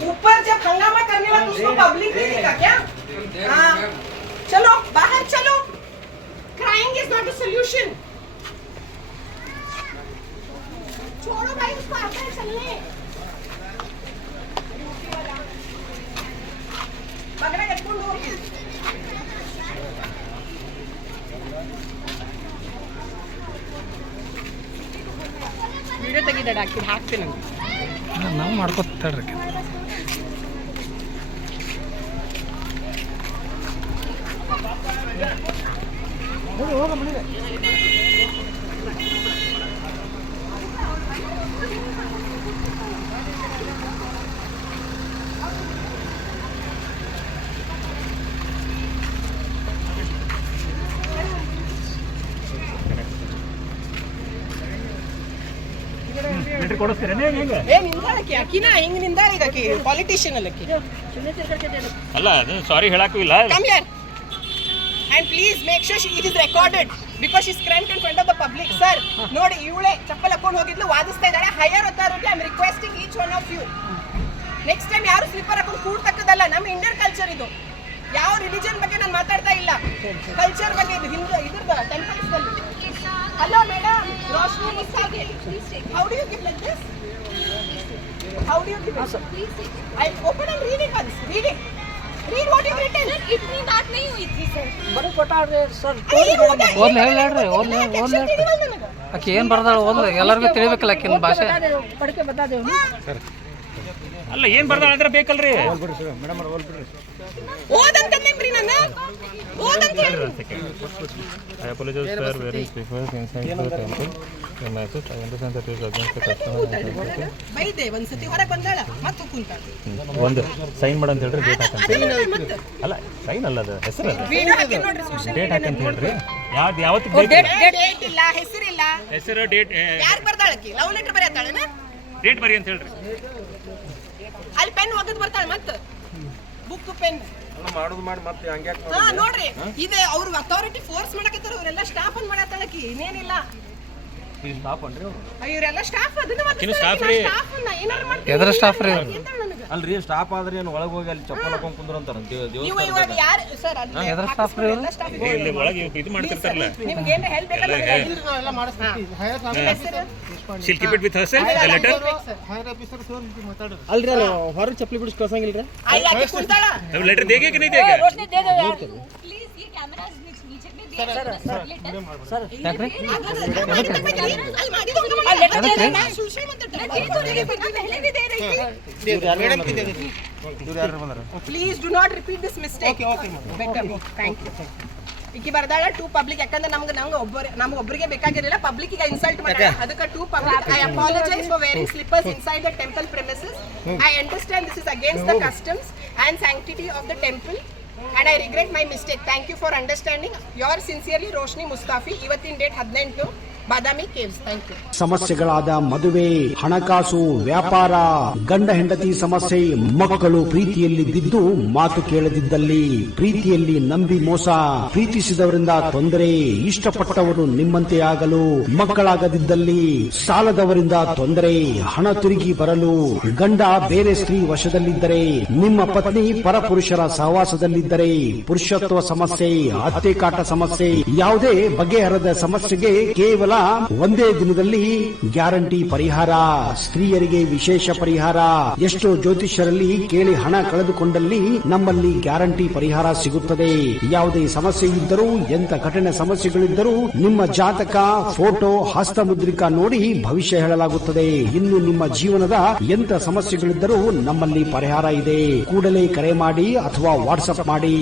ऊपर जब हंगामा करने वाला तो उसको पब्लिक देखेगा क्या? हाँ, चलो बाहर चलो. Crying is not a solution. छोड़ो भाई उसको, आता है चलने. पकड़ा कटकुंड हो. ವಿಡಿಯೋ ತೆಗಿದಾಡ ಹಾಕ್ತೀನಿ ನಾವು ಮಾಡ್ಕೊತಾಳ್ರಿ ಪಾಲಿಟಿಷಿಯನ್ ಅಲ್ಲ ಸಾರಿ ಹೇಳಕ್ಕೂ ಇಲ್ಲ. And please make sure it is recorded because she's crying in front of the public. Sir, ನೋಡಿ ಇವಳೆ ಚಪ್ಪಲ್ ಹಾಕೊಂಡು ಹೋಗಿದ್ಲು, ವಾದಿಸ್ತಾ ಇದ್ದಾರೆ. Higher authority, I am requesting each one of you, next time ಯಾರು ಸ್ಲಿಪ್ಪರ್ ಹಾಕೊಂಡು ಕೂಡ್ತಕ್ಕದಲ್ಲ. ನಮ್ಮ ಇಂಡಿಯನ್ ಕಲ್ಚರ್ ಇದು. ಯಾವ ರಿಲಿಜನ್ ಬಗ್ಗೆ ನಾನು ಮಾತಾಡ್ತಾ ಇಲ್ಲ, ಕಲ್ಚರ್ ಬಗ್ಗೆ. ಇದು ಹಿಂದೂ ಇದ್ರದ್ದು ಟೆಂಪಲ್ಸ್ ಅಲ್ಲಿ. Hello madam, Roshni Mustafi, how do you give like this? How do you give it? Please take it. I open and read it once. Read it. Read what you written. Sir, इतनी बात नहीं हुई थी sir. बड़े पटा रे sir. ಓದ್ಲಿ ಹೇಳ್ರಿ ಓದ್ಲಿ ಆಕೆ ಏನು ಬರ್ದಾಳ ಓದ್ಲಿ, ಎಲ್ಲರಿಗೂ ತಿಳಿಬೇಕಲ್ಲ ಆಕಿನ ಭಾಷೆ. ಪಡ್ಕೆ ಬತಾ ದೇವ್ ಅಲ್ಲ ಏನು ಬರ್ದಾಳ ಅಂದ್ರೆ ಬೇಕಲ್ರಿ. ಓದಂತಂದ್ರಿ ನಾನು ಓದಂತ ಹೇಳ್ರಿ. I apologize sir, very prefer inside the temple. The message I understand that is against the customer. ಬೈದೆ ಒಂದ್ಸತಿ ಹೊರಗೆ ಬಂದಾಳ ಮತ್ತೆ ಕುಂತಾಳ. ಒಂದು ಸೈನ್ ಮಾಡು ಅಂತ ಹೇಳ್ರಿ, ಡೇಟ್ ಹಾಕಂತ. ಅಲ್ಲ ಸೈನ್ ಅಲ್ಲ, ಅದು ಹೆಸರು. ವಿಡಿಯೋ ಹಾಕಿ ನೋಡ್ರಿ, ಸೋಶಿಯಲ್ ಡೇಟ್ ಹಾಕಂತ ಹೇಳ್ರಿ. ಯಾವತ್ತು ಡೇಟ್ ಇಲ್ಲ, ಹೆಸರಿಲ್ಲ. ಹೆಸರು ಡೇಟ್ ಯಾರು ಬರ್ದಾಳಕಿ? ಲವ್ ಲೆಟರ್ ಬರೆಯತ್ತಾಳನ? ಡೇಟ್ ಬರಿ ಅಂತ ಹೇಳ್ರಿ. ಅಲ್ಲಿ ಪೆನ್ ಒಗದ್ ಬರ್ತಾಳ ಮತ್ತೆ ಬುಕ್ ಪೆನ್ ಮಾಡೋದು ಮಾಡಿ ಮತ್ತೆ ಹಂಗ್ಯಾಕ್ ಹಾ ನೋಡ್ರಿ. ಇದೆ ಅವ್ರ ಅಥಾರಿಟಿ ಫೋರ್ಸ್ ಮಾಡಕತ್ತಾರ. ಇವರೆಲ್ಲ ಸ್ಟಾಫ್ ಅನ್ ಮಾಡತ್ತಾಳಕಿ, ಇನ್ನೇನಿಲ್ಲ. ಇವರೆಲ್ಲ ಸ್ಟಾಫ್ ಅದನ್ನ ಸ್ಟಾಫ್ ರೀ. ಎದ್ರ ಸ್ಟಾಫ್ ರೀ? ಅಲ್ರಿ ಸ್ಟಾಫ್ ಆದ್ರೆ ಏನು ಒಳಗೆ ಹೋಗಿ ಅಲ್ಲಿ ಚಪ್ಪಲ್ ಹಾಕೊಂಡ್ ಕುಂದ್ರಂತಾರ ಇವಾಗ ಯಾರು ಸರ್ ಅಲ್ಲಿ ಎದ್ರ ಸ್ಟಾಫ್ ರೀ? ಇಲ್ಲಿ ಒಳಗೆ ಇದು ಮಾಡ್ತಿರ್ತಾರಲ್ಲ. ನಿಮಗೆ ಏನು ಹೆಲ್ಪ್ ಬೇಕಲ್ಲ ಎಲ್ಲ ಮಾಡಿಸ್ತೀವಿ. She'll keep it with herself, the letter. ಅಲ್ರಿ ಅಲ್ಲ ಹೊರಗೆ ಚಪ್ಪಲಿ ಬಿಡಿಸ್ ಕಳ್ಸಂಗಿಲ್ರಿ. ಆಯ್ತು ಕುಂತಾಳ. अब लेटर देगे कि नहीं देगे? रोशनी दे दो यार प्लीज. ये कैमरा नीचे में दे ಸರ್ ಯಾಕ್ರಿ? ಲೆಟರ್ दे दो. ಸುಶೀಲ್ ಮತ್ತೆ पहले भी दे रही थी. ಮೇಡಮ್ ಕಿ ದೇ ಇವ್ರು ಯಾರು ಬಂದಾರ? Please do not repeat this mistake. Okay. Better. Thank you. ಇಕ್ಕಿ ಬರ್ದಾಳ ಟು ಪಬ್ಲಿಕ್. ಯಾಕಂದ್ರೆ ನಮ್ಗೆ ಒಬ್ಬರಿಗೆ ಬೇಕಾಗಿರಲಿಲ್ಲ, ಪಬ್ಲಿಕ್ ಈಗ ಇನ್ಸಲ್ಟ್ ಮಾಡ್ಯಾಳ. ಅದಕ್ಕೆ to public. I apologise for wearing slippers inside the temple premises. I understand this is against the customs and sanctity of the temple and I regret my mistake. Thank you for understanding. Yours sincerely, Roshni Mustafi. ಇವತ್ತಿನ date 18 Badami caves. Thank you. ಸಮಸ್ಯೆಗಳಾದ ಮದುವೆ, ಹಣಕಾಸು, ವ್ಯಾಪಾರ, ಗಂಡ ಹೆಂಡತಿ ಸಮಸ್ಯೆ, ಮಕ್ಕಳು ಪ್ರೀತಿಯಲ್ಲಿ ಬಿದ್ದು ಮಾತು ಕೇಳದಿದ್ದಲ್ಲಿ, ಪ್ರೀತಿಯಲ್ಲಿ ನಂಬಿ ಮೋಸ, ಪ್ರೀತಿಸಿದವರಿಂದ ತೊಂದರೆ, ಇಷ್ಟಪಟ್ಟವರು ನಿಮ್ಮಂತೆ ಆಗಲು ಮಕ್ಕಳಾಗದಿದ್ದಲ್ಲಿ, ಸಾಲದವರಿಂದ ತೊಂದರೆ, ಹಣ ತಿರುಗಿ ಬರಲು, ಗಂಡ ಬೇರೆ ಸ್ತ್ರೀ ವಶದಲ್ಲಿದ್ದರೆ, ನಿಮ್ಮ ಪತ್ನಿ ಪರಪುರುಷರ ಸಹವಾಸದಲ್ಲಿದ್ದರೆ, ಪುರುಷತ್ವ ಸಮಸ್ಯೆ, ಅತ್ತೆ ಕಾಟ ಸಮಸ್ಯೆ, ಯಾವುದೇ ಬಗೆಹರದ ಸಮಸ್ಯೆಗೆ ಕೇವಲ ಒಂದೇ ದಿನದಲ್ಲಿ ಗ್ಯಾರಂಟಿ ಪರಿಹಾರ. ಸ್ತ್ರೀಯರಿಗೆ ವಿಶೇಷ ಪರಿಹಾರ. ಎಷ್ಟೋ ಜ್ಯೋತಿಷ್ಯರಲ್ಲಿ ಕೇಳಿ ಹಣ ಕಳೆದುಕೊಂಡಲ್ಲಿ ನಮ್ಮಲ್ಲಿ ಗ್ಯಾರಂಟಿ ಪರಿಹಾರ ಸಿಗುತ್ತದೆ. ಯಾವುದೇ ಸಮಸ್ಯೆ ಇದ್ದರೂ, ಎಂತ ಕಠಿಣ ಸಮಸ್ಯೆಗಳಿದ್ದರೂ ನಿಮ್ಮ ಜಾತಕ, ಫೋಟೋ, ಹಸ್ತಮುದ್ರಿಕಾ ನೋಡಿ ಭವಿಷ್ಯ ಹೇಳಲಾಗುತ್ತದೆ. ಇನ್ನು ನಿಮ್ಮ ಜೀವನದ ಎಂತ ಸಮಸ್ಯೆಗಳಿದ್ದರೂ ನಮ್ಮಲ್ಲಿ ಪರಿಹಾರ ಇದೆ. ಕೂಡಲೇ ಕರೆ ಮಾಡಿ ಅಥವಾ ವಾಟ್ಸ್ಆಪ್ ಮಾಡಿ.